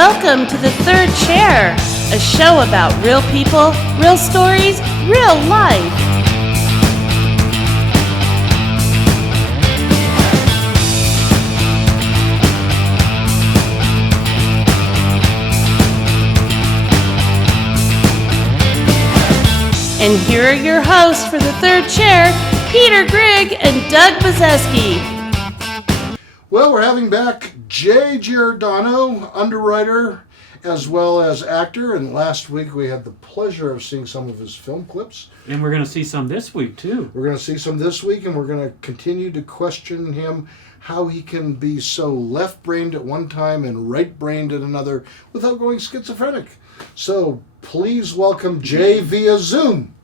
Welcome to the Third Chair, a show about real people, real stories, real life. And here are your hosts for the Third Chair, Peter Grigg and Doug Bazeski. Well, we're having back Jay Giordano, underwriter as well as actor, and last week we had the pleasure of seeing some of his film clips. And we're going to see some this week, too. We're going to see some this week, and we're going to continue to question him how he can be so left-brained at one time and right-brained at another without going schizophrenic. So please welcome Jay via Zoom.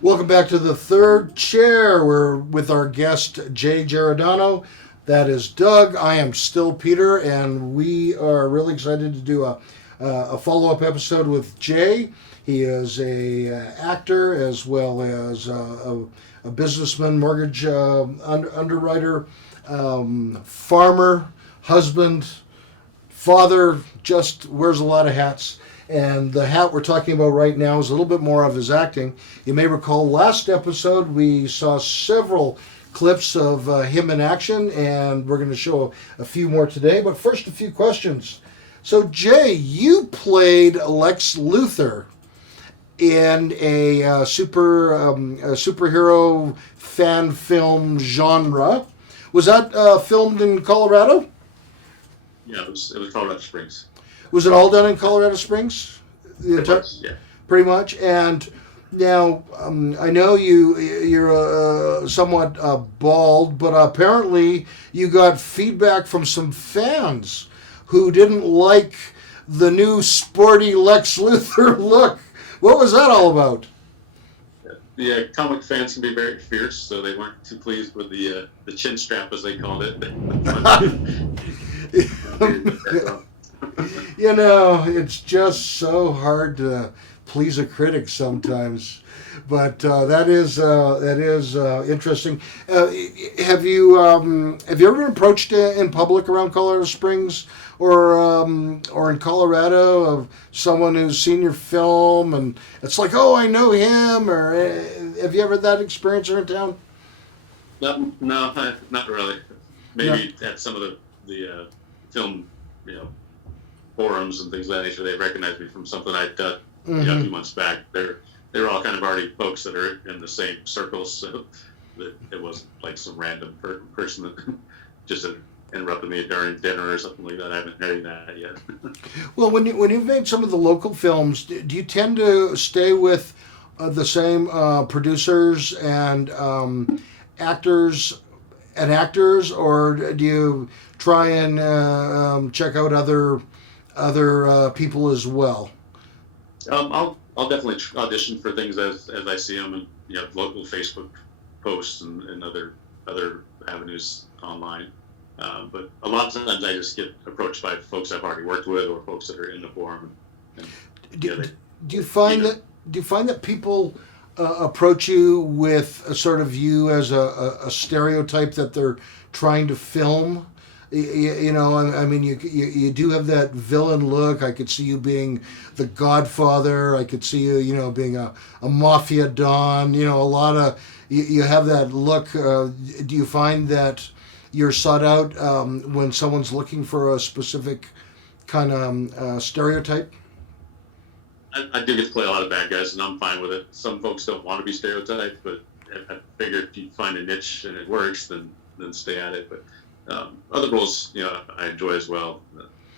Welcome back to the Third Chair. We're with our guest, Jay Giordano. That is Doug. I am still Peter, and we are really excited to do a follow-up episode with Jay. He is a actor as well as a businessman, mortgage underwriter, farmer, husband, father, just wears a lot of hats. And the hat we're talking about right now is a little bit more of his acting. You may recall last episode we saw several clips of him in action, and we're going to show a few more today. But first, a few questions. So, Jay, you played Lex Luthor in a superhero fan film genre. Was that filmed in Colorado? Yeah, it was Colorado Springs. Was it all done in Colorado Springs? Yeah. Pretty much. And now, I know you're somewhat bald, but apparently you got feedback from some fans who didn't like the new sporty Lex Luthor look. What was that all about? The comic fans can be very fierce, so they weren't too pleased with the chin strap, as they called it. You know, it's just so hard to please a critic sometimes, but that is interesting. Have you ever been approached in public around Colorado Springs or in Colorado of someone who's seen your film and it's like, oh, I know him, or have you ever had that experience in town? No, not really. Maybe at some of the film, forums and things of that nature, they recognized me from something I'd done a few months back. They're all kind of already folks that are in the same circles, so that it wasn't like some random person that just interrupted me during dinner or something like that. I haven't heard that yet. Well, when you've made some of the local films, do you tend to stay with the same producers and actors, or do you try and check out other people as well? I'll definitely audition for things as I see them, and local Facebook posts and other avenues online. But a lot of times I just get approached by folks I've already worked with or folks that are in the forum. Do you find that people approach you with a sort of you as a stereotype that they're trying to film? I mean, you do have that villain look. I could see you being the Godfather. I could see you, being a mafia don. A lot of you have that look. Do you find that you're sought out when someone's looking for a specific kind of stereotype? I do get to play a lot of bad guys, and I'm fine with it. Some folks don't want to be stereotyped, but I figure if you find a niche and it works, then stay at it. But other roles, I enjoy as well.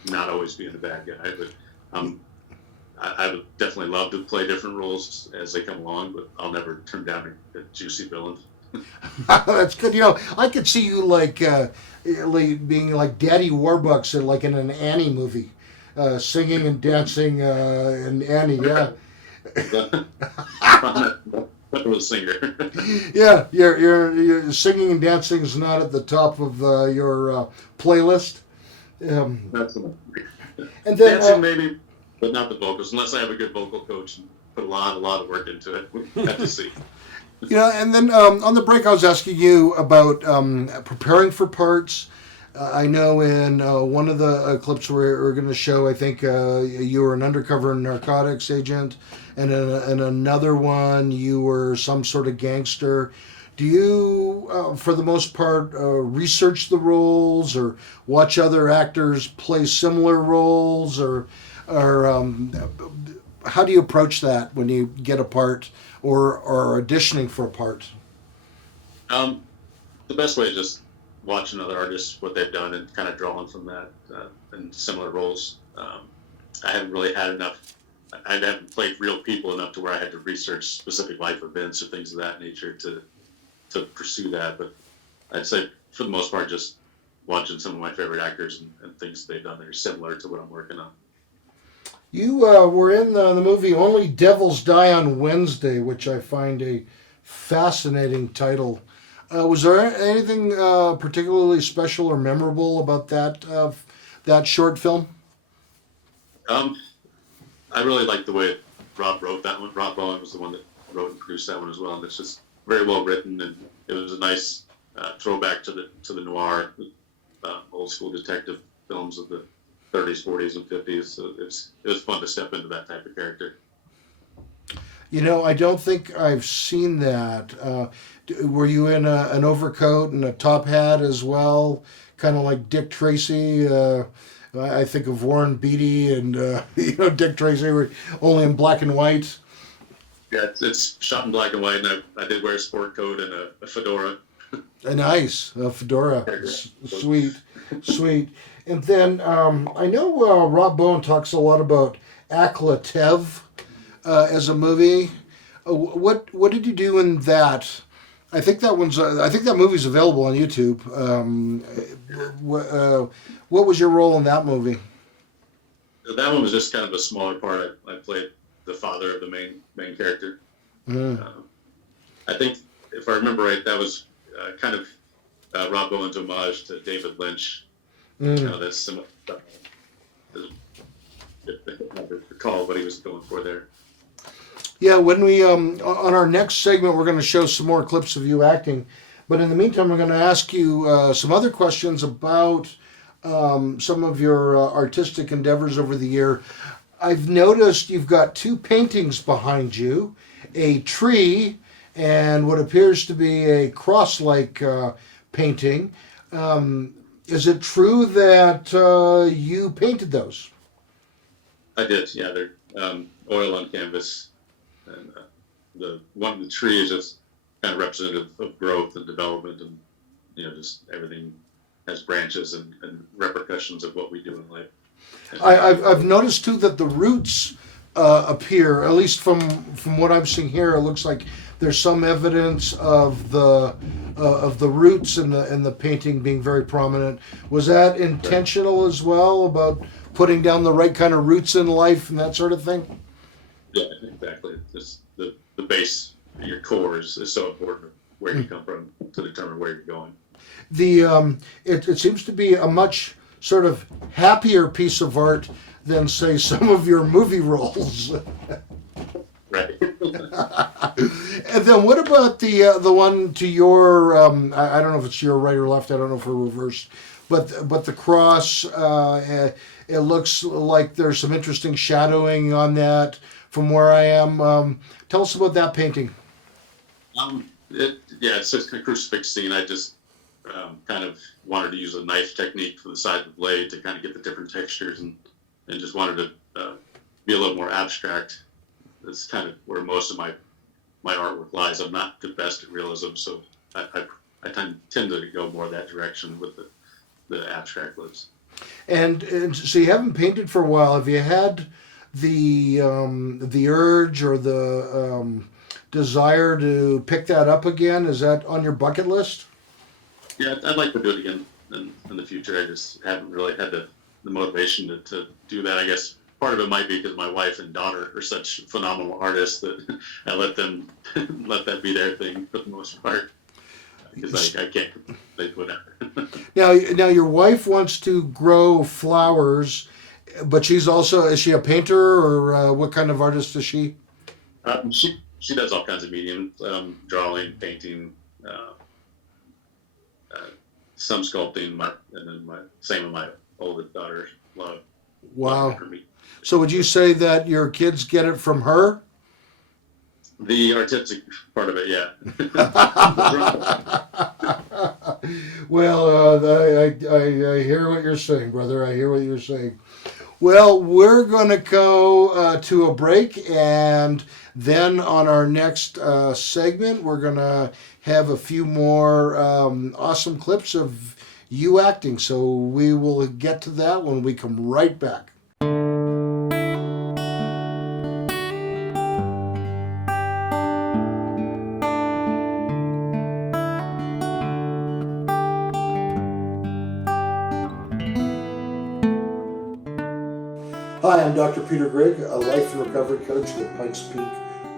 Not always being a bad guy, but I would definitely love to play different roles as they come along. But I'll never turn down a juicy villain. That's good. I could see you like being like Daddy Warbucks in an Annie movie, singing and dancing in Annie. Yeah. I'm a singer. Yeah, your singing and dancing is not at the top of your playlist. That's and then dancing maybe, but not the vocals, unless I have a good vocal coach and put a lot of work into it. We have to see. And then on the break, I was asking you about preparing for parts. I know in one of the clips we're going to show, I think you were an undercover narcotics agent, and in another one you were some sort of gangster. Do you, for the most part, research the roles or watch other actors play similar roles, or how do you approach that when you get a part or auditioning for a part? The best way is just watching other artists, what they've done, and kind of drawing from that in similar roles. I haven't really had enough. I haven't played real people enough to where I had to research specific life events or things of that nature to pursue that. But I'd say for the most part, just watching some of my favorite actors and things they've done that are similar to what I'm working on. You were in the movie Only Devils Die on Wednesday, which I find a fascinating title. Was there anything particularly special or memorable about that short film? I really liked the way Rob wrote that one. Rob Bowen was the one that wrote and produced that one as well, and it's just very well written, and it was a nice throwback to the noir, old school detective films of the 30s, 40s, and 50s. So it was fun to step into that type of character. You know, I don't think I've seen that. Were you in an overcoat and a top hat as well, kind of like Dick Tracy? I think of Warren Beatty and Dick Tracy were only in black and white. Yeah, it's shot in black and white, and I did wear a sport coat and a fedora. Nice, a fedora. Sweet, sweet. And then I know Rob Bowen talks a lot about Akla as a movie. What did you do in that? I think that movie's available on YouTube. What was your role in that movie? That one was just kind of a smaller part. I played the father of the main character. I think, if I remember right, that was kind of Rob Bowen's homage to David Lynch. That's similar stuff. I recall what he was going for there. Yeah, when we on our next segment, we're going to show some more clips of you acting. But in the meantime, we're going to ask you some other questions about some of your artistic endeavors over the year. I've noticed you've got two paintings behind you, a tree and what appears to be a cross-like painting. Is it true that you painted those? I did, yeah. They're oil on canvas. And the tree is just kind of representative of growth and development, and just everything has branches and repercussions of what we do in life. I've noticed too that the roots appear, at least from what I'm seeing here, it looks like there's some evidence of the roots in the painting being very prominent. Was that intentional as well, about putting down the right kind of roots in life and that sort of thing? Yeah, exactly. Just the base, your core is so important, where you come from to determine where you're going. It seems to be a much sort of happier piece of art than, say, some of your movie roles. Right. And then what about the one to your I don't know if it's your right or left, I don't know if we're reversed, but the cross, it looks like there's some interesting shadowing on that from where I am. Tell us about that painting. It's just a crucifix scene. I just kind of wanted to use a knife technique for the side of the blade to kind of get the different textures, and just wanted to be a little more abstract. That's kind of where most of my artwork lies. I'm not the best at realism, so I tend to go more that direction with the abstract looks. And so you haven't painted for a while. Have you had the urge or the desire to pick that up again? Is that on your bucket list? Yeah, I'd like to do it again in the future. I just haven't really had the motivation to do that. I guess part of it might be because my wife and daughter are such phenomenal artists that I let that be their thing for the most part. Because I can't, whatever. Now your wife wants to grow flowers, but is she a painter, or what kind of artist is she? She does all kinds of mediums, drawing, painting, some sculpting, and then same with my oldest daughter. Love Wow. for me. So would you say that your kids get it from her? The artistic part of it, yeah. Well, I hear what you're saying, brother. I hear what you're saying. Well, we're going to go to a break, and then on our next segment, we're going to have a few more awesome clips of you acting. So we will get to that when we come right back. Hi, I'm Dr. Peter Grigg, a life and recovery coach with Pikes Peak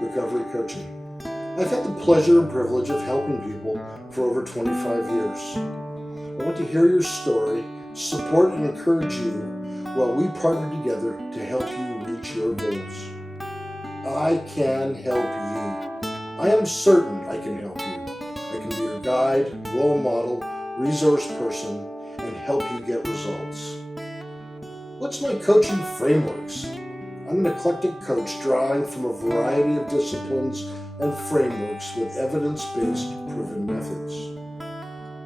Recovery Coaching. I've had the pleasure and privilege of helping people for over 25 years. I want to hear your story, support and encourage you while we partner together to help you reach your goals. I can help you. I am certain I can help you. I can be your guide, role model, resource person, and help you get results. What's my coaching frameworks? I'm an eclectic coach drawing from a variety of disciplines and frameworks with evidence-based proven methods.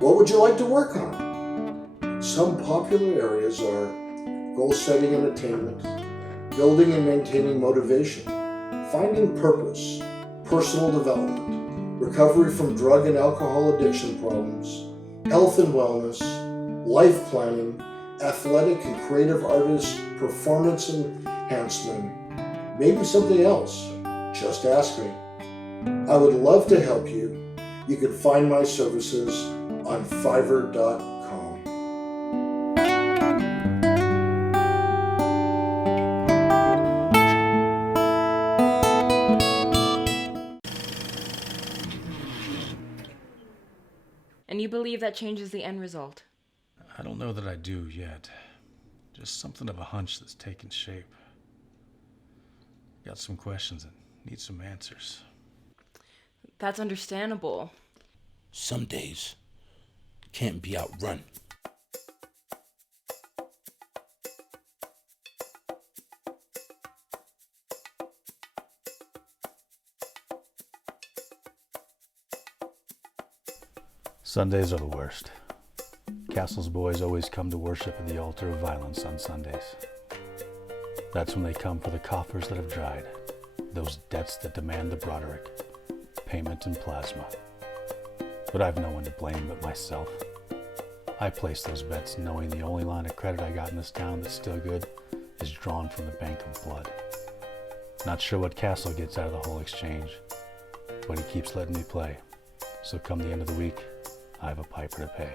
What would you like to work on? Some popular areas are goal setting and attainment, building and maintaining motivation, finding purpose, personal development, recovery from drug and alcohol addiction problems, health and wellness, life planning, athletic and creative artist performance enhancement, maybe something else. Just ask me. I would love to help you. You can find my services on Fiverr.com. And you believe that changes the end result? I don't know that I do yet. Just something of a hunch that's taken shape. Got some questions and need some answers. That's understandable. Some days can't be outrun. Sundays are the worst. Castle's boys always come to worship at the altar of violence on Sundays. That's when they come for the coffers that have dried, those debts that demand the Broderick, payment and plasma. But I've no one to blame but myself. I placed those bets knowing the only line of credit I got in this town that's still good is drawn from the bank of blood. Not sure what Castle gets out of the whole exchange, but he keeps letting me play. So come the end of the week, I have a piper to pay.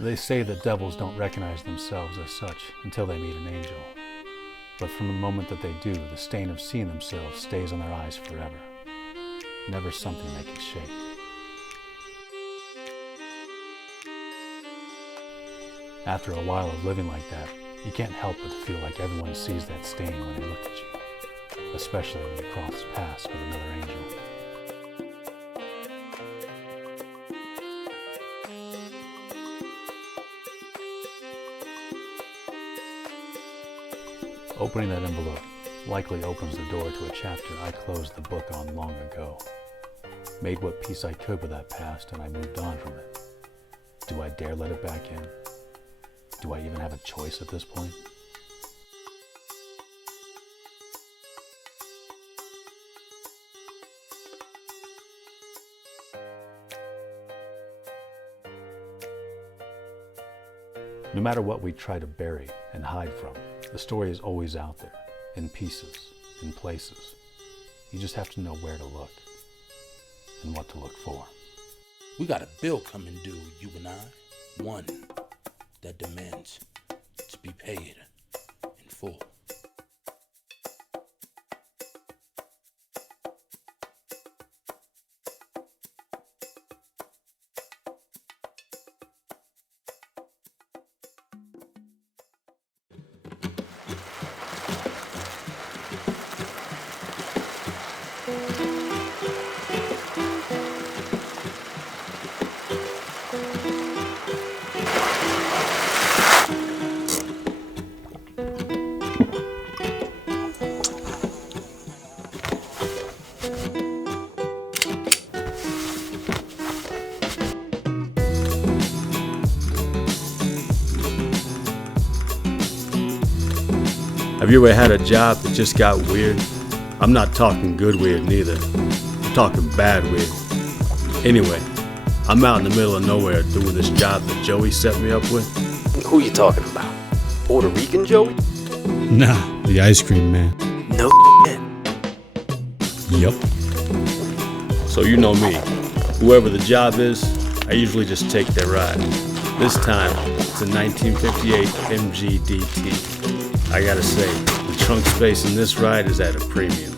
They say that devils don't recognize themselves as such until they meet an angel. But from the moment that they do, the stain of seeing themselves stays on their eyes forever. Never something they can shake. After a while of living like that, you can't help but feel like everyone sees that stain when they look at you, especially when you cross paths with another angel. Opening that envelope likely opens the door to a chapter I closed the book on long ago. Made what peace I could with that past and I moved on from it. Do I dare let it back in? Do I even have a choice at this point? No matter what we try to bury and hide from, the story is always out there, in pieces, in places. You just have to know where to look and what to look for. We got a bill coming due, you and I. One that demands to be paid in full. Have you ever had a job that just got weird? I'm not talking good weird neither. I'm talking bad weird. Anyway, I'm out in the middle of nowhere doing this job that Joey set me up with. Who you talking about? Puerto Rican Joey? Nah, the ice cream man. No shit. Yup. So you know me. Whoever the job is, I usually just take their ride. This time, it's a 1958 MGDT. I gotta say, the trunk space in this ride is at a premium.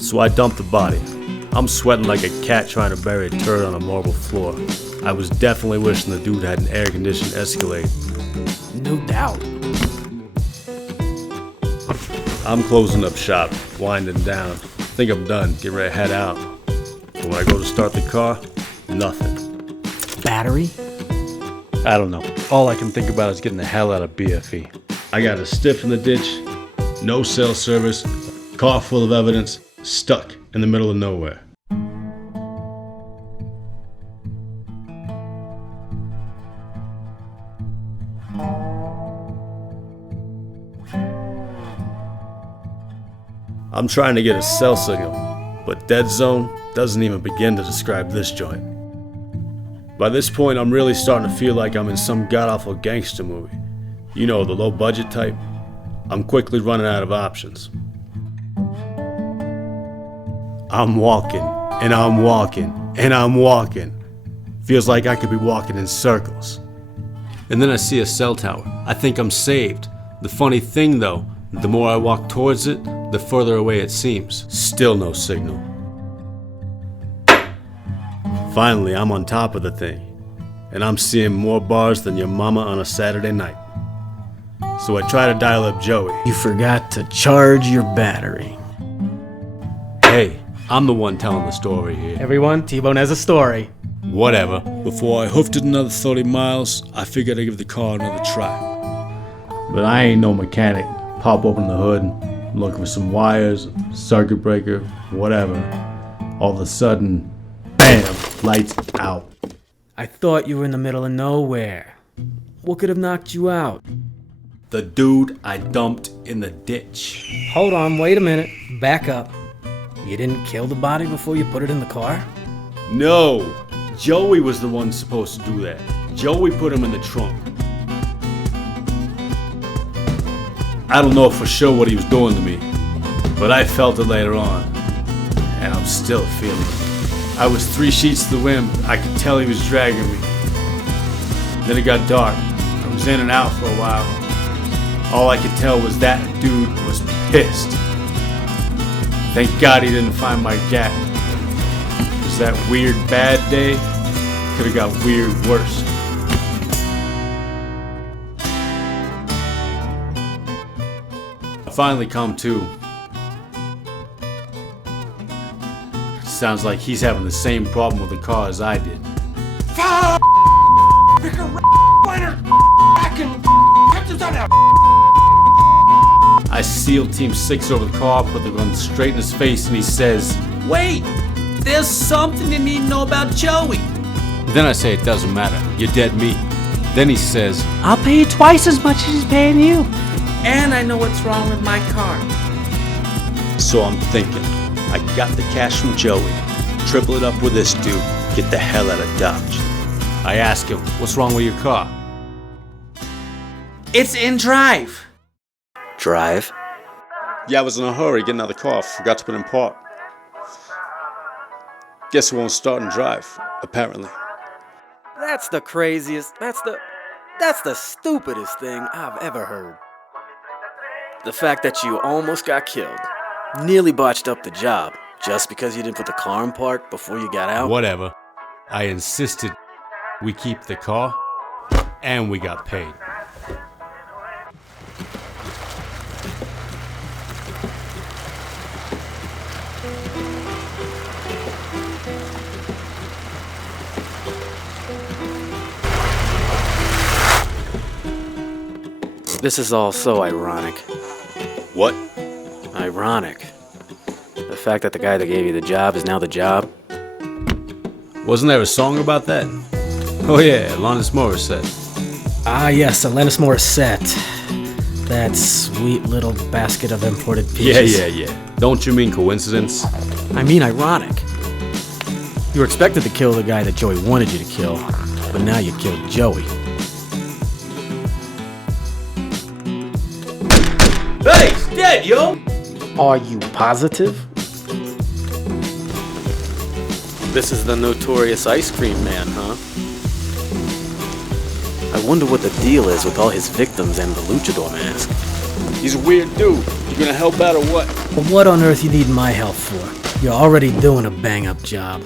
So I dumped the body. I'm sweating like a cat trying to bury a turd on a marble floor. I was definitely wishing the dude had an air-conditioned Escalade. No doubt. I'm closing up shop, winding down. Think I'm done, get ready to head out. But when I go to start the car, nothing. Battery? I don't know. All I can think about is getting the hell out of BFE. I got a stiff in the ditch, no cell service, car full of evidence, stuck in the middle of nowhere. I'm trying to get a cell signal, but dead zone doesn't even begin to describe this joint. By this point, I'm really starting to feel like I'm in some god-awful gangster movie. You know, the low-budget type. I'm quickly running out of options. I'm walking, and I'm walking, and I'm walking. Feels like I could be walking in circles. And then I see a cell tower. I think I'm saved. The funny thing, though, the more I walk towards it, the further away it seems. Still no signal. Finally, I'm on top of the thing, and I'm seeing more bars than your mama on a Saturday night. So I try to dial up Joey. You forgot to charge your battery. Hey, I'm the one telling the story here. Everyone, T-Bone has a story. Whatever. Before I hoofed it another 30 miles, I figured I'd give the car another try. But I ain't no mechanic. Pop open the hood, looking for some wires, circuit breaker, whatever. All of a sudden, bam, lights out. I thought you were in the middle of nowhere. What could have knocked you out? The dude I dumped in the ditch. Hold on, wait a minute. Back up. You didn't kill the body before you put it in the car? No, Joey was the one supposed to do that. Joey put him in the trunk. I don't know for sure what he was doing to me, but I felt it later on, and I'm still feeling it. I was 3 sheets to the wind. I could tell he was dragging me. Then it got dark. I was in and out for a while. All I could tell was that dude was pissed. Thank God he didn't find my gap. Was that weird bad day? Could have got weird worse. Finally come to. Sounds like he's having the same problem with the car as I did. I sealed Team 6 over the car, put the gun straight in his face, and he says, "Wait, there's something you need to know about Joey." Then I say, "It doesn't matter, you're dead meat." Then he says, "I'll pay you twice as much as he's paying you. And I know what's wrong with my car." So I'm thinking, I got the cash from Joey, triple it up with this dude, get the hell out of Dodge. I ask him, "What's wrong with your car?" It's in drive. Drive? Yeah, I was in a hurry getting out of the car, forgot to put in park. Guess it won't start and drive, apparently. That's the craziest, that's the stupidest thing I've ever heard. The fact that you almost got killed, nearly botched up the job, just because you didn't put the car in park before you got out? Whatever. I insisted we keep the car, and we got paid. This is all so ironic. What? Ironic. The fact that the guy that gave you the job is now the job. Wasn't there a song about that? Oh yeah, Alanis Morissette. Ah yes, Alanis Morissette. That sweet little basket of imported peaches. Yeah. Don't you mean coincidence? I mean ironic. You were expected to kill the guy that Joey wanted you to kill, but now you killed Joey. Hey, he's dead, yo! Are you positive? This is the notorious ice cream man, huh? I wonder what the deal is with all his victims and the luchador mask. He's a weird dude. You gonna help out or what? But what on earth you need my help for? You're already doing a bang-up job.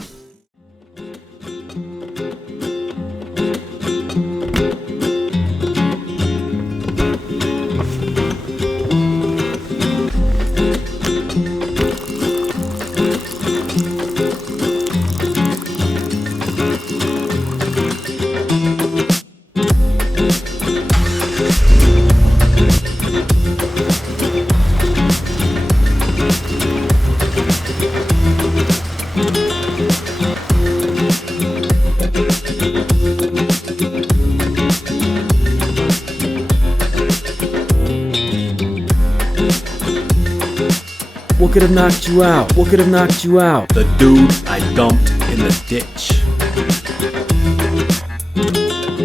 What could have knocked you out? What could have knocked you out? The dude I dumped in the ditch.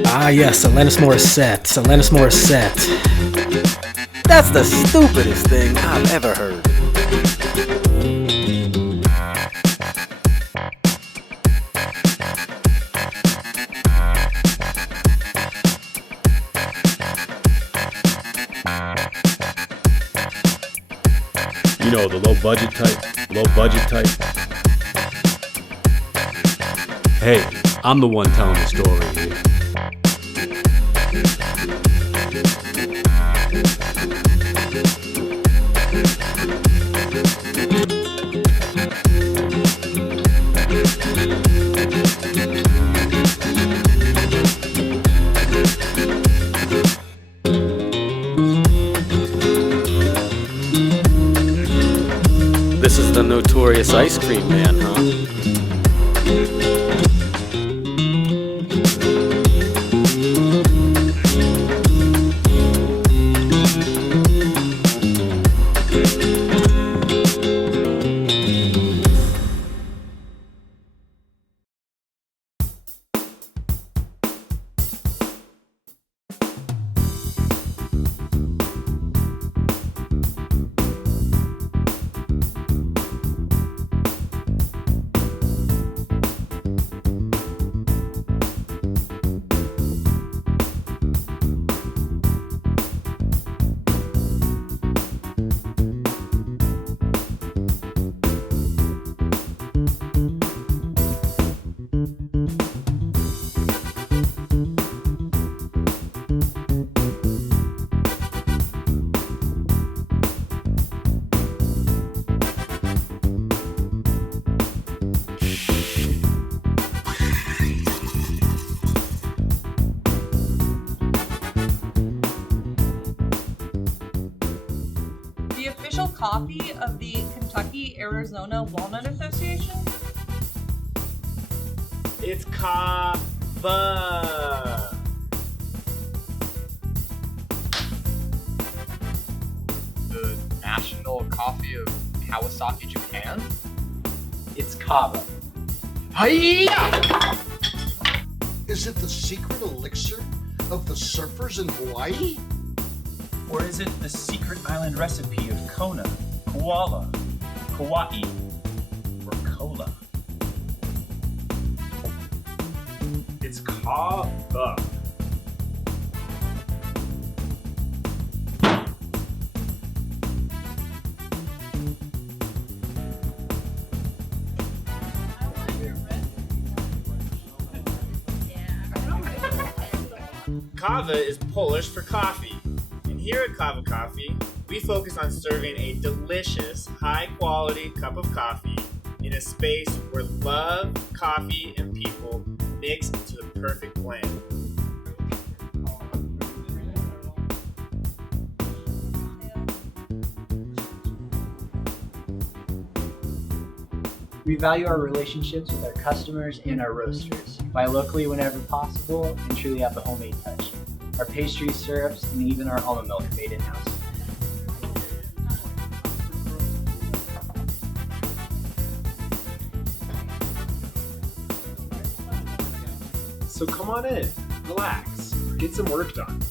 Ah yes, Alanis Morissette. Alanis Morissette. That's the stupidest thing I've ever heard. You know, the low budget type. Hey, I'm the one telling the story here. This is the notorious ice cream man, huh? Coffee of the Kentucky-Arizona Walnut Association? It's kava. The national coffee of Kawasaki, Japan? It's kava. Hi-ya! Is it the secret elixir of the surfers in Hawaii? Or is it the secret island recipe of Kona, Koala, Kauai, or Cola? It's kava. Kava is Polish for coffee. And here at Kava Coffee, we focus on serving a delicious, high-quality cup of coffee in a space where love, coffee, and people mix into the perfect blend. We value our relationships with our customers and our roasters. Buy locally whenever possible and truly have the homemade touch. Our pastries, syrups, and even our almond milk are made in-house. So come on in, relax, get some work done.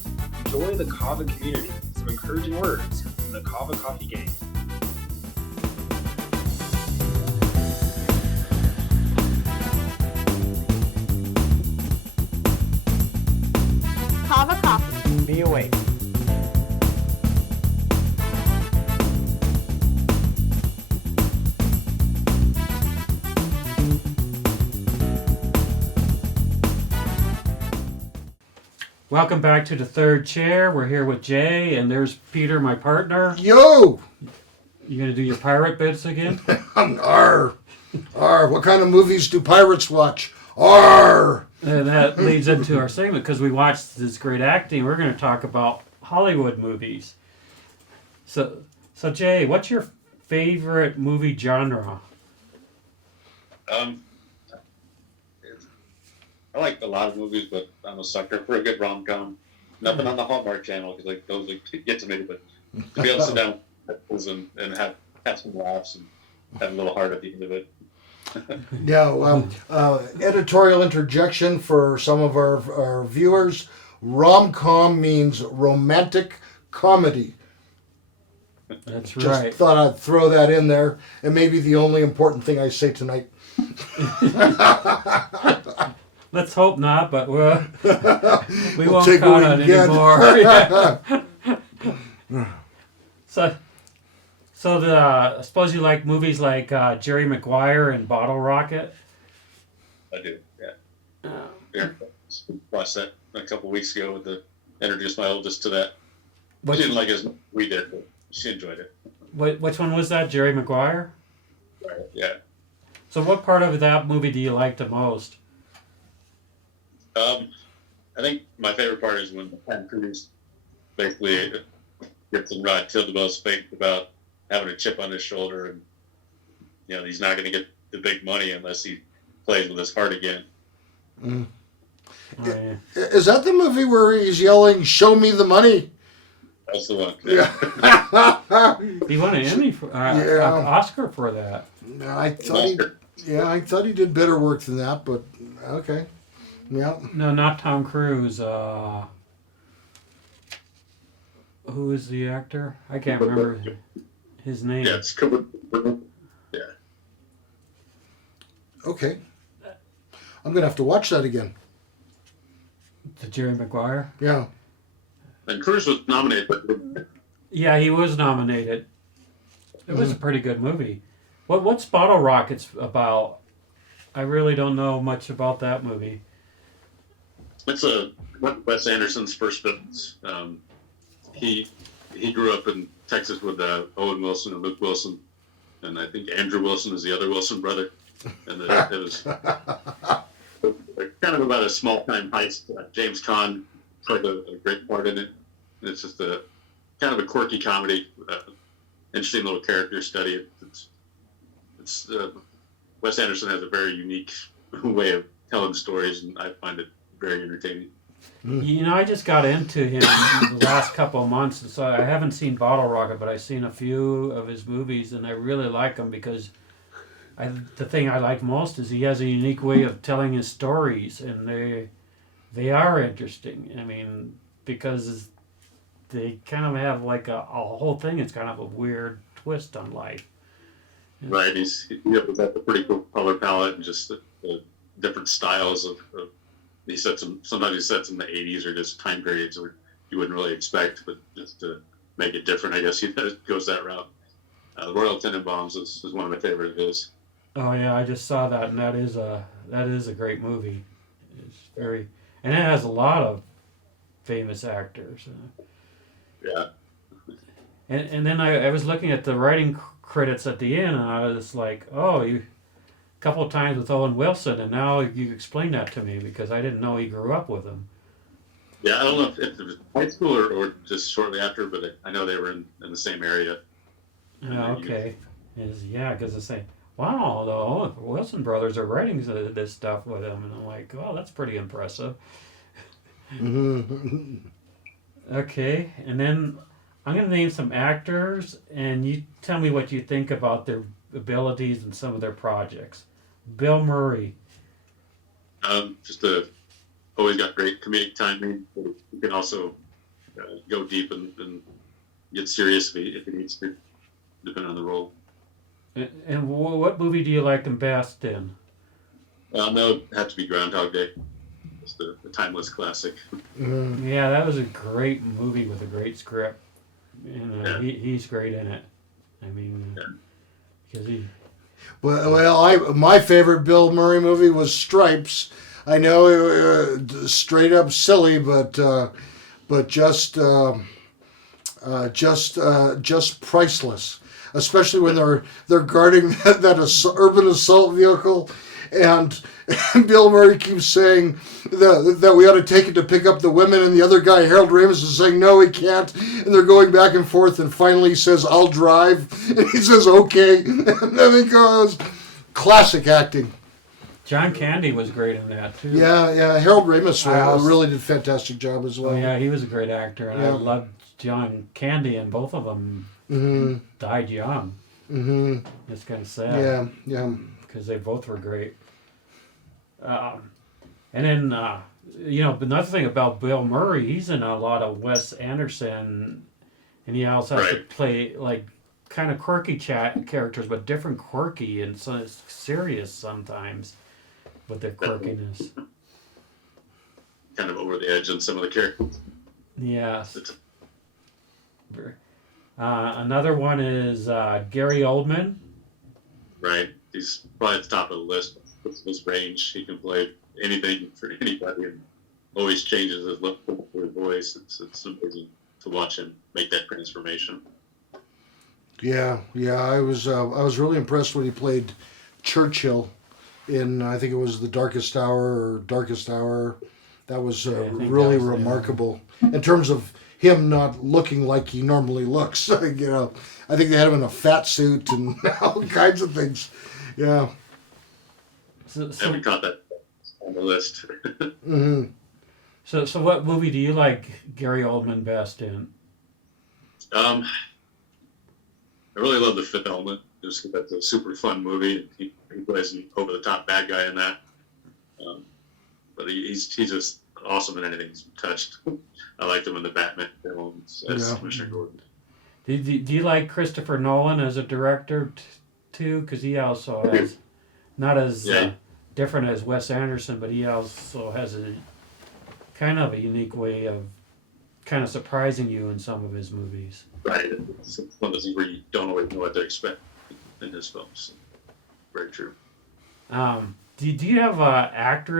Enjoy the Kava community. Some encouraging words from the Kava Coffee Gang. Kava Coffee. Be awake. Welcome back to the Third Chair. We're here with Jay, and there's Peter, my partner. Yo! You gonna do your pirate bits again? Arr! Arr! What kind of movies do pirates watch? Arr! And that leads into our segment, because we watched this great acting. We're going to talk about Hollywood movies. So Jay, what's your favorite movie genre? I like a lot of movies, but I'm a sucker for a good rom-com. Nothing on the Hallmark Channel, because like those get to me, but to be able to sit down and have some laughs and have a little heart at the end of it. Yeah, editorial interjection for some of our viewers. Rom-com means romantic comedy. That's Just right. thought I'd throw that in there, and maybe the only important thing I say tonight. Let's hope not, but we We'll won't take what count on we it get. anymore. So I suppose you like movies like Jerry Maguire and Bottle Rocket? I do, yeah. Yeah. Watched that a couple weeks ago introduced my oldest to that. She didn't like it as much as we did, but she enjoyed it. Which one was that, Jerry Maguire? Right, yeah. So what part of that movie do you like the most? I think my favorite part is when Tom Cruise basically gets him killed the most faked about having a chip on his shoulder, and he's not going to get the big money unless he plays with his heart again. Mm. Oh, yeah. Is that the movie where he's yelling, "Show me the money"? That's the one. Yeah. He won an Emmy for Oscar for that. I thought he did better work than that, but okay. Yeah. No, not Tom Cruise. Who is the actor? I can't remember his name. Yeah, it's covered. Yeah. Okay. I'm gonna have to watch that again. The Jerry Maguire? Yeah. And Cruise was nominated, but Yeah, he was nominated. It was a pretty good movie. What's Bottle Rockets about? I really don't know much about that movie. it's Wes Anderson's first films. He grew up in Texas with Owen Wilson and Luke Wilson, and I think Andrew Wilson is the other Wilson brother. And it was kind of about a small-time heist. James Caan played a great part in it. And it's just a kind of a quirky comedy, interesting little character study. It's Wes Anderson has a very unique way of telling stories, and I find it very entertaining. I just got into him the last couple of months, so I haven't seen Bottle Rocket, but I've seen a few of his movies, and I really like him because the thing I like most is he has a unique way of telling his stories, and they are interesting. I mean, because they kind of have like a whole thing. It's kind of a weird twist on life. Right, he's got a pretty cool color palette and just the different styles of sometimes he sets in the 80s or just time periods where you wouldn't really expect, but just to make it different, I guess he goes that route. The Royal Tenenbaums is one of my favorite of his. Oh yeah, I just saw that, and that is a great movie. It's very, and it has a lot of famous actors. Yeah. And then I was looking at the writing credits at the end, and I was like, oh, a couple of times with Owen Wilson, and now you explained that to me because I didn't know he grew up with him. Yeah, I don't know if it was high school or just shortly after, but I know they were in the same area. Oh, okay. Because I say, wow, the Owen Wilson brothers are writing this stuff with him. And I'm like, oh, that's pretty impressive. Okay, and then I'm going to name some actors, and you tell me what you think about their abilities and some of their projects. Bill Murray. Always got great comedic timing. He can also go deep and get serious if he needs to, depending on the role. And what movie do you like him best in? No, it'd have to be Groundhog Day. It's the timeless classic. Yeah, that was a great movie with a great script. And he's great in it. I mean, because he... Well, my favorite Bill Murray movie was Stripes. I know straight up silly, but just priceless. Especially when they're guarding that urban assault vehicle, and Bill Murray keeps saying that we ought to take it to pick up the women, and the other guy, Harold Ramis, is saying no, we can't, and they're going back and forth, and finally he says, I'll drive, and he says okay, and then he goes, classic acting. John Candy was great in that too. Yeah, Harold Ramis really did a fantastic job as well. Oh, yeah, he was a great actor, and I loved John Candy, and both of them died young. It's kind of sad. Yeah. Because they both were great. And then, another thing about Bill Murray, he's in a lot of Wes Anderson, and he also has to play, like, kind of quirky characters, but different quirky, and so it's serious sometimes with their quirkiness. Kind of over the edge on some of the characters. Yes. Another one is Gary Oldman. Right. He's probably at the top of the list. With his range, he can play anything for anybody and always changes his look, his voice. It's amazing to watch him make that transformation. Yeah. I was really impressed when he played Churchill in, I think it was The Darkest Hour. That was really remarkable in terms of him not looking like he normally looks. I think they had him in a fat suit and all kinds of things. Yeah. I haven't caught that on the list. So what movie do you like Gary Oldman best in? I really love The Fifth Element. Just 'cause that's a super fun movie. He plays an over-the-top bad guy in that. But he's just awesome in anything he's touched. I liked him in the Batman films as Commissioner Gordon. Do you like Christopher Nolan as a director too? Because he also has, not as different as Wes Anderson, but he also has a kind of a unique way of kind of surprising you in some of his movies. Right. It's one of those where you don't always know what to expect in his films. Very true. Do you have a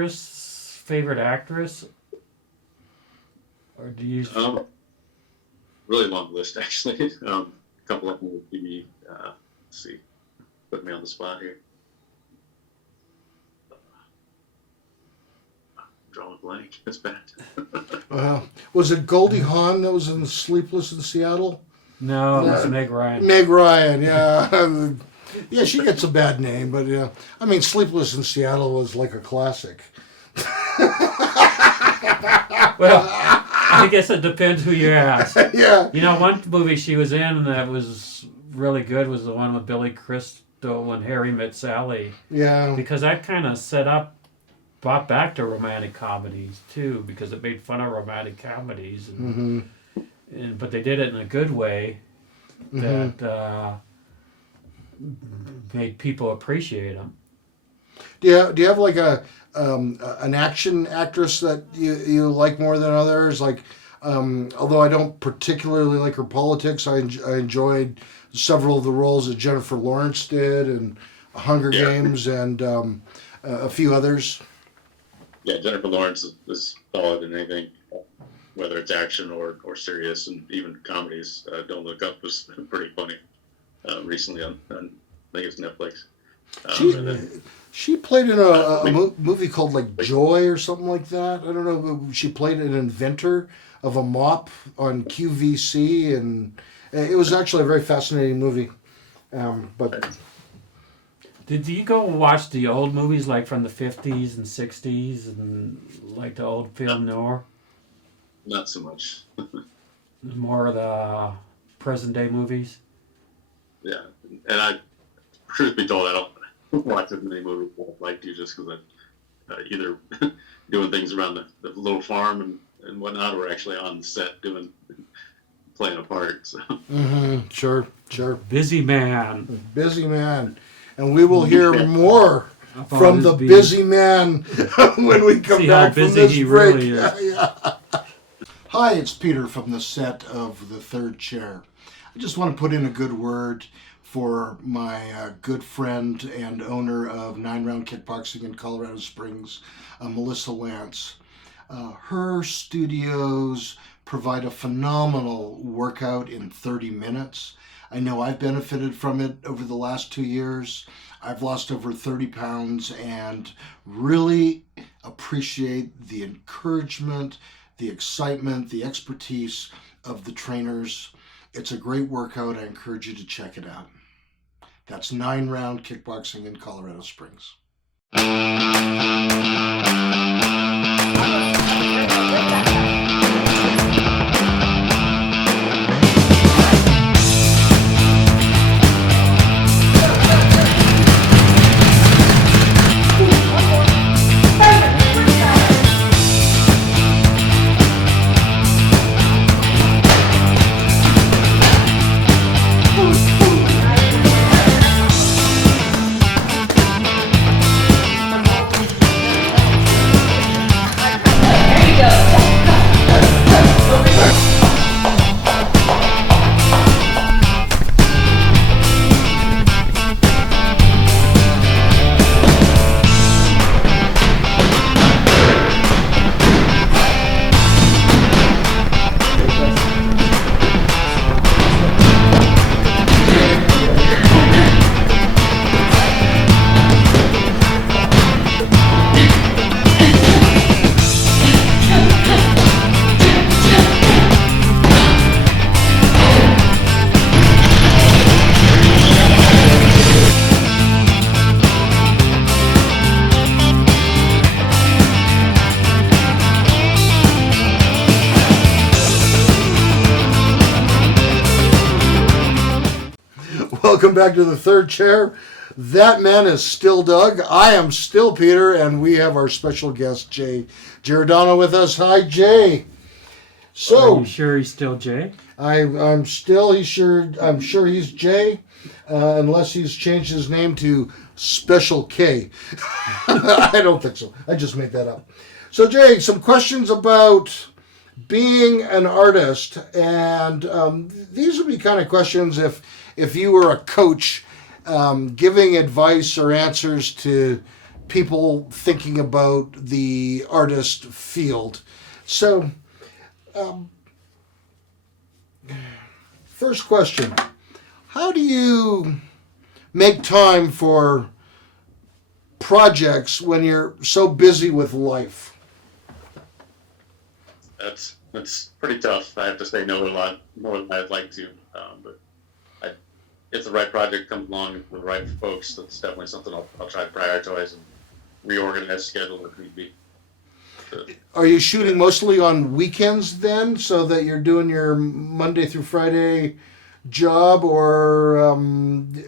favorite actress? Or do you... really long list, actually. A couple of them would be, let's see, put me on the spot here. Drawing a blank. That's bad. Was it Goldie Hawn that was in Sleepless in Seattle? No, it was Meg Ryan. Meg Ryan, yeah. Yeah, she gets a bad name, but I mean, Sleepless in Seattle was like a classic. Well, I guess it depends who you ask. Yeah. One movie she was in that was really good was the one with Billy Crystal and Harry Met Sally. Yeah. Because that kind of brought back to romantic comedies too, because it made fun of romantic comedies, but they did it in a good way that made people appreciate them. Do you have like an action actress that you like more than others? Like, although I don't particularly like her politics, I enjoyed several of the roles that Jennifer Lawrence did in Hunger Games and a few others. Yeah, Jennifer Lawrence is solid in anything, whether it's action or serious, and even comedies. Don't Look Up was pretty funny recently on I think it's Netflix. She played in a movie called like Joy or something like that. I don't know. She played an inventor of a mop on QVC, and it was actually a very fascinating movie. But Did you go watch the old movies like from the 50s and 60s and like the old film noir? Not so much. More of the present day movies? Yeah, and I, truth be told, I don't watch as many movies as I'd like to, just because I'm either doing things around the little farm and whatnot, or actually on set playing a part. So. Mm-hmm. Sure. Busy man. And we will hear more from the busy man when we come back from this break. Really is. Yeah. Hi, it's Peter from the set of The Third Chair. I just want to put in a good word for my good friend and owner of 9 Round Kickboxing in Colorado Springs, Melissa Lance. Her studios provide a phenomenal workout in 30 minutes. I know I've benefited from it over the last 2 years. I've lost over 30 pounds and really appreciate the encouragement, the excitement, the expertise of the trainers. It's a great workout. I encourage you to check it out. That's 9 Round Kickboxing in Colorado Springs. Welcome back to The Third Chair. That man is still Doug. I am still Peter, and we have our special guest, Jay Giordano, with us. Hi, Jay. So, are you sure he's still Jay? I'm sure he's Jay, unless he's changed his name to Special K. I don't think so. I just made that up. So, Jay, some questions about being an artist, and these would be kind of questions if you were a coach giving advice or answers to people thinking about the artist field. So, first question, how do you make time for projects when you're so busy with life? That's pretty tough. I have to say no to a lot more than I'd like to, but if the right project comes along with the right folks, that's definitely something I'll try to prioritize and reorganize schedule if need be. Are you shooting mostly on weekends then, so that you're doing your Monday through Friday job, or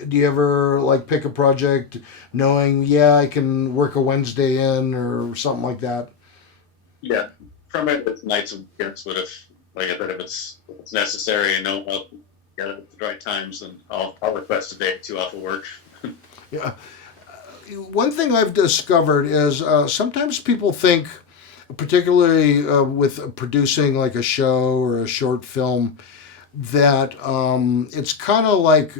do you ever like pick a project knowing, I can work a Wednesday in or something like that? Yeah, primarily it's nights and weekends, but if it's necessary and know I'll get it at the right times, then I'll request a day or two off of work. Yeah. One thing I've discovered is sometimes people think, particularly with producing like a show or a short film, that it's kind of like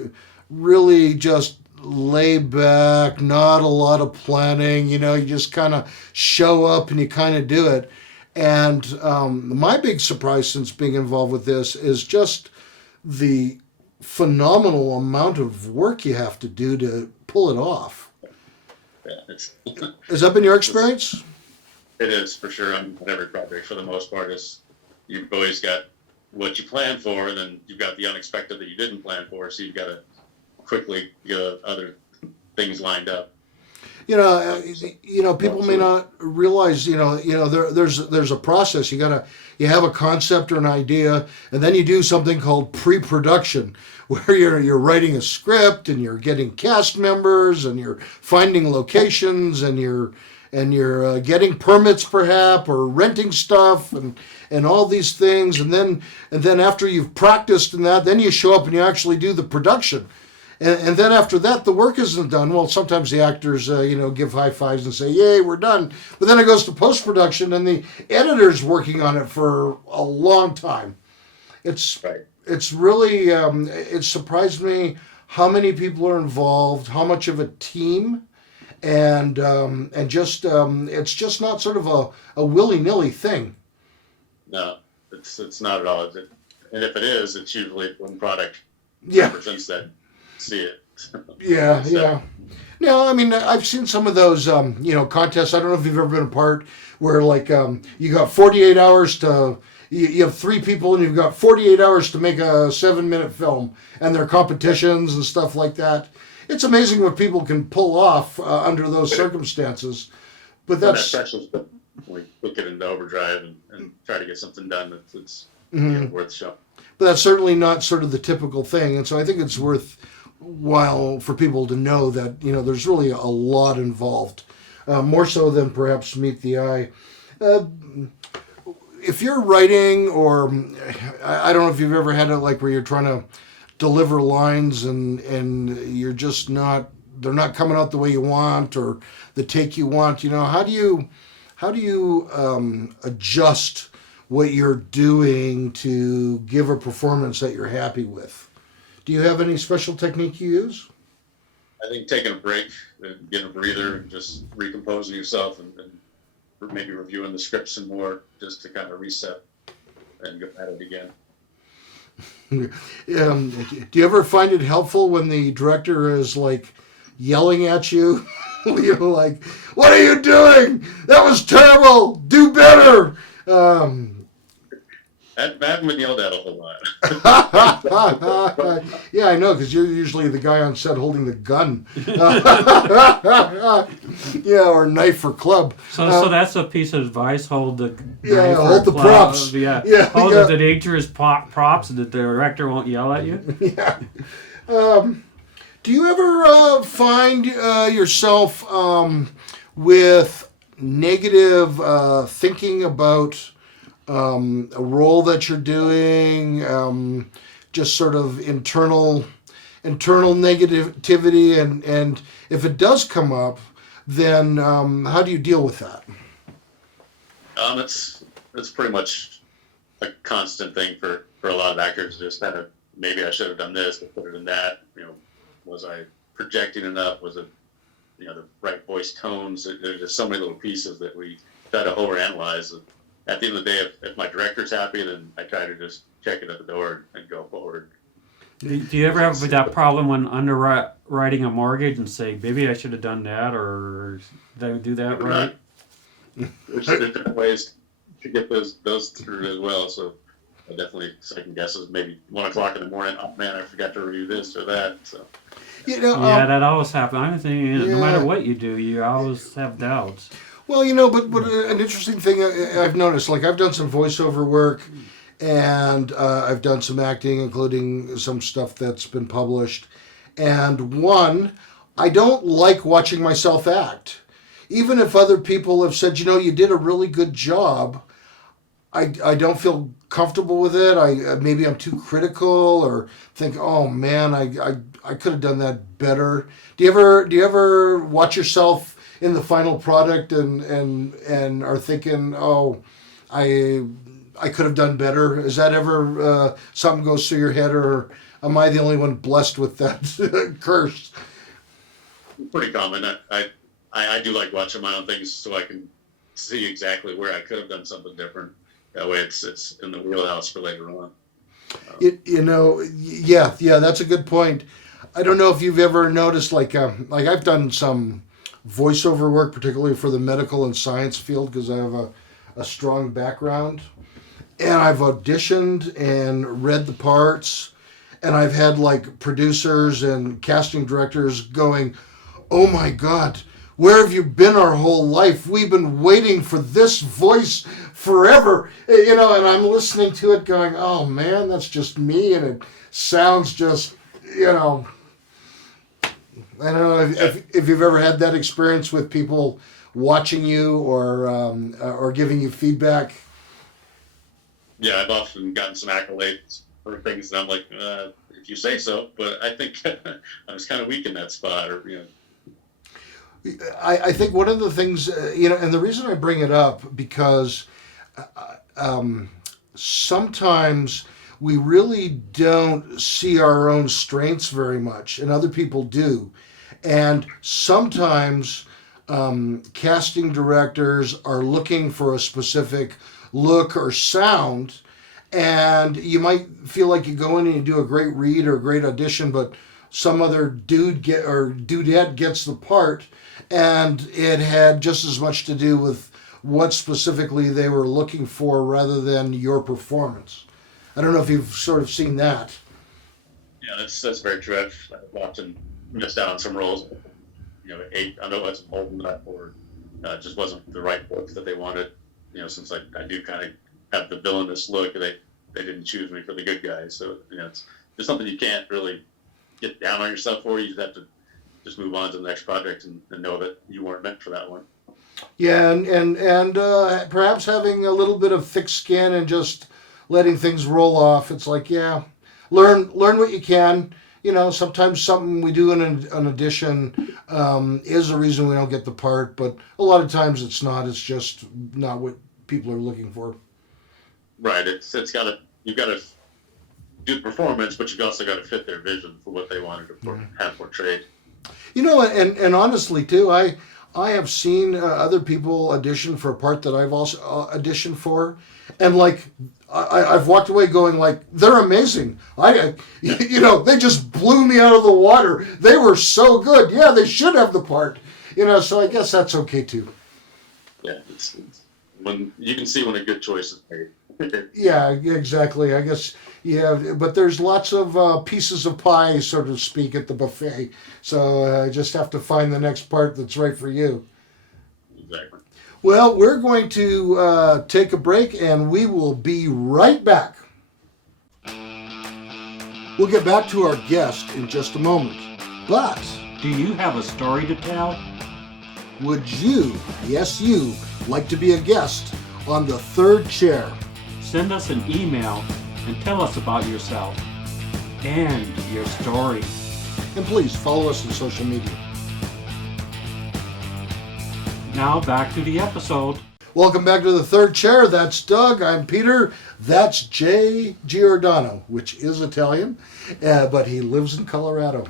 really just lay back, not a lot of planning, you just kind of show up and you kind of do it. And my big surprise since being involved with this is just the phenomenal amount of work you have to do to pull it off. Yeah, Has that been your experience? It is, for sure, on every project. For the most part, you've always got what you plan for, and then you've got the unexpected that you didn't plan for, so you've got to quickly get other things lined up. People may not realize, there's a process. You have a concept or an idea, and then you do something called pre-production, where you're writing a script and you're getting cast members and you're finding locations and you're getting permits perhaps or renting stuff and all these things, and then after you've practiced in that, then you show up and you actually do the production. And then after that, the work isn't done. Well, sometimes the actors, give high fives and say, "Yay, we're done." But then it goes to post-production, and the editor's working on it for a long time. It's really, it surprised me how many people are involved, how much of a team, and just it's just not sort of a willy-nilly thing. No, it's not at all. And if it is, it's usually one product Yeah. represents that. See it. Yeah. No, I mean, I've seen some of those, contests. I don't know if you've ever been a part where, you got 48 hours you have 3 people and you've got 48 hours to make a 7-minute film, and there are competitions and stuff like that. It's amazing what people can pull off under those circumstances. But that's... That pressure, we put it into overdrive and try to get something done that's worth showing. But that's certainly not sort of the typical thing. And so I think it's worthwhile for people to know that, there's really a lot involved, more so than perhaps meet the eye. If you're writing, or I don't know if you've ever had it where you're trying to deliver lines and you're just they're not coming out the way you want or the take you want, how do you adjust what you're doing to give a performance that you're happy with? Do you have any special technique you use? I think taking a break, and getting a breather, and just recomposing yourself, and maybe reviewing the script some more, just to kind of reset and get at it again. Do you ever find it helpful when the director is yelling at you? What are you doing? That was terrible. Do better. I haven't been yelled at a whole lot. Yeah, I know, because you're usually the guy on set holding the gun. Or knife or club. So that's a piece of advice. Hold the hold the props. Hold the dangerous props. The director won't yell at you. Yeah. Do you ever find yourself with negative thinking about a role that you're doing, just sort of internal negativity, and if it does come up, then how do you deal with that? It's pretty much a constant thing for a lot of actors. Just kind of, maybe I should have done this, but put it in that. Was I projecting enough? Was it the right voice tones? There's just so many little pieces that we try to overanalyze. At the end of the day, if my director's happy, then I try to just check it at the door and go forward. Do you ever have that problem when underwriting a mortgage and say, maybe I should have done that, or did I do that right? There's different ways to get those through as well. So I definitely second guesses. Maybe 1 o'clock in the morning. Oh man, I forgot to review this or that. So. That always happens. I'm thinking, no matter what you do, you always have doubts. Well, but an interesting thing I've noticed, I've done some voiceover work, and I've done some acting, including some stuff that's been published. And I don't like watching myself act. Even if other people have said, you did a really good job, I don't feel comfortable with it. Maybe I'm too critical, or think, oh man, I could have done that better. Do you ever watch yourself in the final product and are thinking, oh, I could have done better? Is that ever something goes through your head, or am I the only one blessed with that curse? Pretty common. I do like watching my own things so I can see exactly where I could have done something different. That way it's in the wheelhouse for later on. That's a good point. I don't know if you've ever noticed, I've done some voiceover work, particularly for the medical and science field, because I have a strong background. And I've auditioned and read the parts, and I've had producers and casting directors going, oh my God, where have you been our whole life? We've been waiting for this voice forever. You know, and I'm listening to it going, oh man, that's just me. And it sounds just, you know, I don't know if you've ever had that experience with people watching you or giving you feedback. Yeah, I've often gotten some accolades for things, and I'm like, if you say so, but I think I was kind of weak in that spot, or I think one of the things, and the reason I bring it up, because sometimes we really don't see our own strengths very much, and other people do. And sometimes casting directors are looking for a specific look or sound, and you might feel like you go in and you do a great read or a great audition, but some other dudette gets the part, and it had just as much to do with what specifically they were looking for rather than your performance. I don't know if you've sort of seen that. Yeah, that's very true. I've often missed out on some roles. I know that's Oldman or just wasn't the right look that they wanted. Since I do kind of have the villainous look, they didn't choose me for the good guy. So it's just something you can't really get down on yourself for. You just have to just move on to the next project and know that you weren't meant for that one. Yeah, and perhaps having a little bit of thick skin and just letting things roll off. It's like, yeah, learn what you can. Sometimes something we do in an audition is the reason we don't get the part, but a lot of times it's not. It's just not what people are looking for. Right. You've got to do the performance, but you've also got to fit their vision for what they wanted to have portrayed. And honestly too, I have seen other people audition for a part that I've also auditioned for, and like I've walked away going like, they're amazing. They just blew me out of the water. They were so good. Yeah, they should have the part. So I guess that's okay too. Yeah, it's when you can see when a good choice is made. Yeah, exactly. I guess, yeah, but there's lots of pieces of pie, so to speak, at the buffet. So I just have to find the next part that's right for you. Exactly. Well, we're going to take a break, and we will be right back. We'll get back to our guest in just a moment. But do you have a story to tell? Would you, yes you, like to be a guest on the Third Chair? Send us an email and tell us about yourself and your story. And please follow us on social media. Now back to the episode. Welcome back to the Third Chair. That's Doug. I'm Peter. That's Jay Giordano, which is Italian, but he lives in Colorado.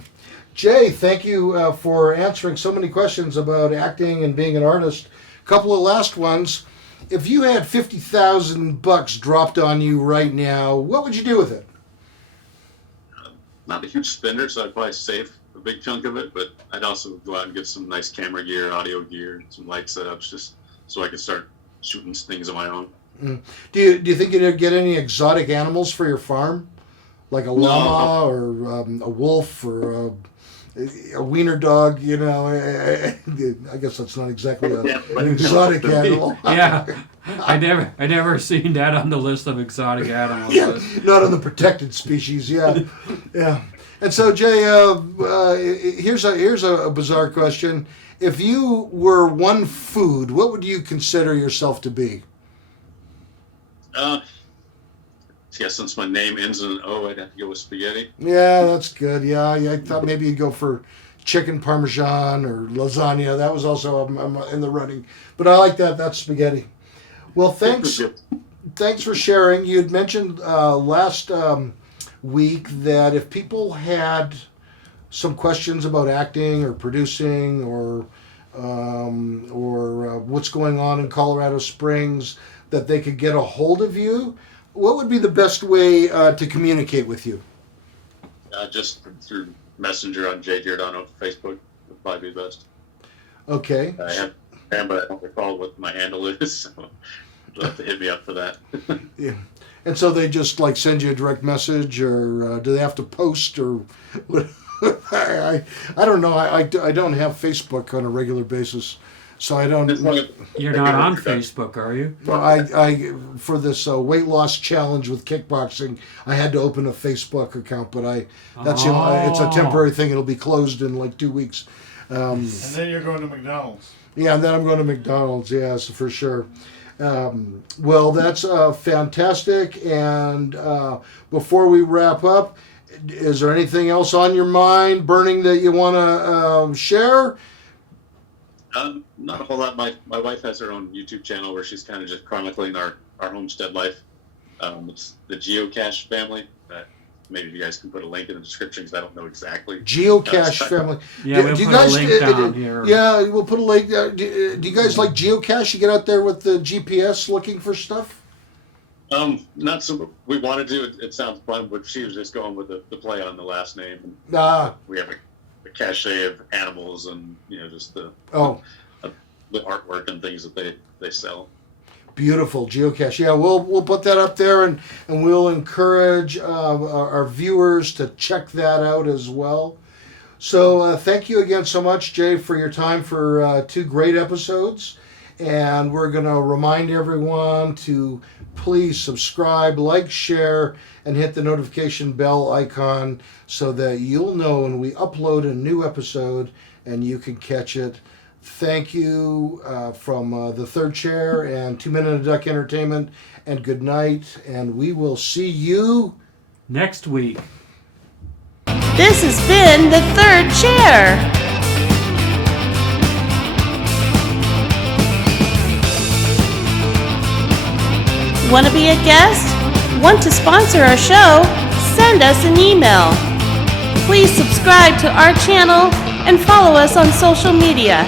Jay, thank you for answering so many questions about acting and being an artist. A couple of last ones. If you had $50,000 dropped on you right now, what would you do with it? Not a huge spender, so I'd probably save a big chunk of it, but I'd also go out and get some nice camera gear, audio gear, some light setups, just so I could start shooting things on my own. Mm. Do you think you'd get any exotic animals for your farm? Like a llama or a wolf or a wiener dog, I guess that's not exactly an exotic animal. Yeah, I never seen that on the list of exotic animals. Yeah, not on the protected species. Yeah, yeah. And so, Jay, here's a bizarre question: if you were one food, what would you consider yourself to be? Yeah, since my name ends in an O, I'd have to go with spaghetti. Yeah, that's good. Yeah, I thought maybe you'd go for chicken parmesan or lasagna. That was also in the running. But I like that. That's spaghetti. Well, thanks for sharing. You had mentioned last week that if people had some questions about acting or producing or what's going on in Colorado Springs, that they could get a hold of you. What would be the best way to communicate with you? Just through Messenger on J. Giordano Facebook would probably be best. Okay. I am, but I don't recall what my handle is, so you'll have to hit me up for that. Yeah. And so they just send you a direct message, or do they have to post, or what? I don't know. I don't have Facebook on a regular basis, so I don't. You're not on Facebook, are you? Well, I for this weight loss challenge with kickboxing, I had to open a Facebook account, but it's a temporary thing. It'll be closed in like 2 weeks. And then you're going to McDonald's. Yeah, and then I'm going to McDonald's. Yes, for sure. Well, that's fantastic. And before we wrap up, is there anything else on your mind, burning, that you want to share? Not a whole lot. My wife has her own YouTube channel where she's kind of just chronicling our homestead life. It's the Geocache family. Maybe you guys can put a link in the description because I don't know exactly. Geocache family. Yeah, we'll put a link down here. Yeah, we'll put a link. Do you guys like geocache? You get out there with the GPS looking for stuff? Not so. We wanted to. It sounds fun, but she was just going with the play on the last name. We have a cache of animals and just the artwork and things that they sell. Beautiful geocache. Yeah, we'll put that up there, and we'll encourage our viewers to check that out as well. So thank you again so much, Jay, for your time for 2 great episodes. And we're going to remind everyone to please subscribe, like, share, and hit the notification bell icon so that you'll know when we upload a new episode and you can catch it. Thank you from the Third Chair and 2 Minute a Duck Entertainment, and good night, and we will see you next week. This has been the Third Chair. Want to be a guest? Want to sponsor our show? Send us an email. Please subscribe to our channel and follow us on social media.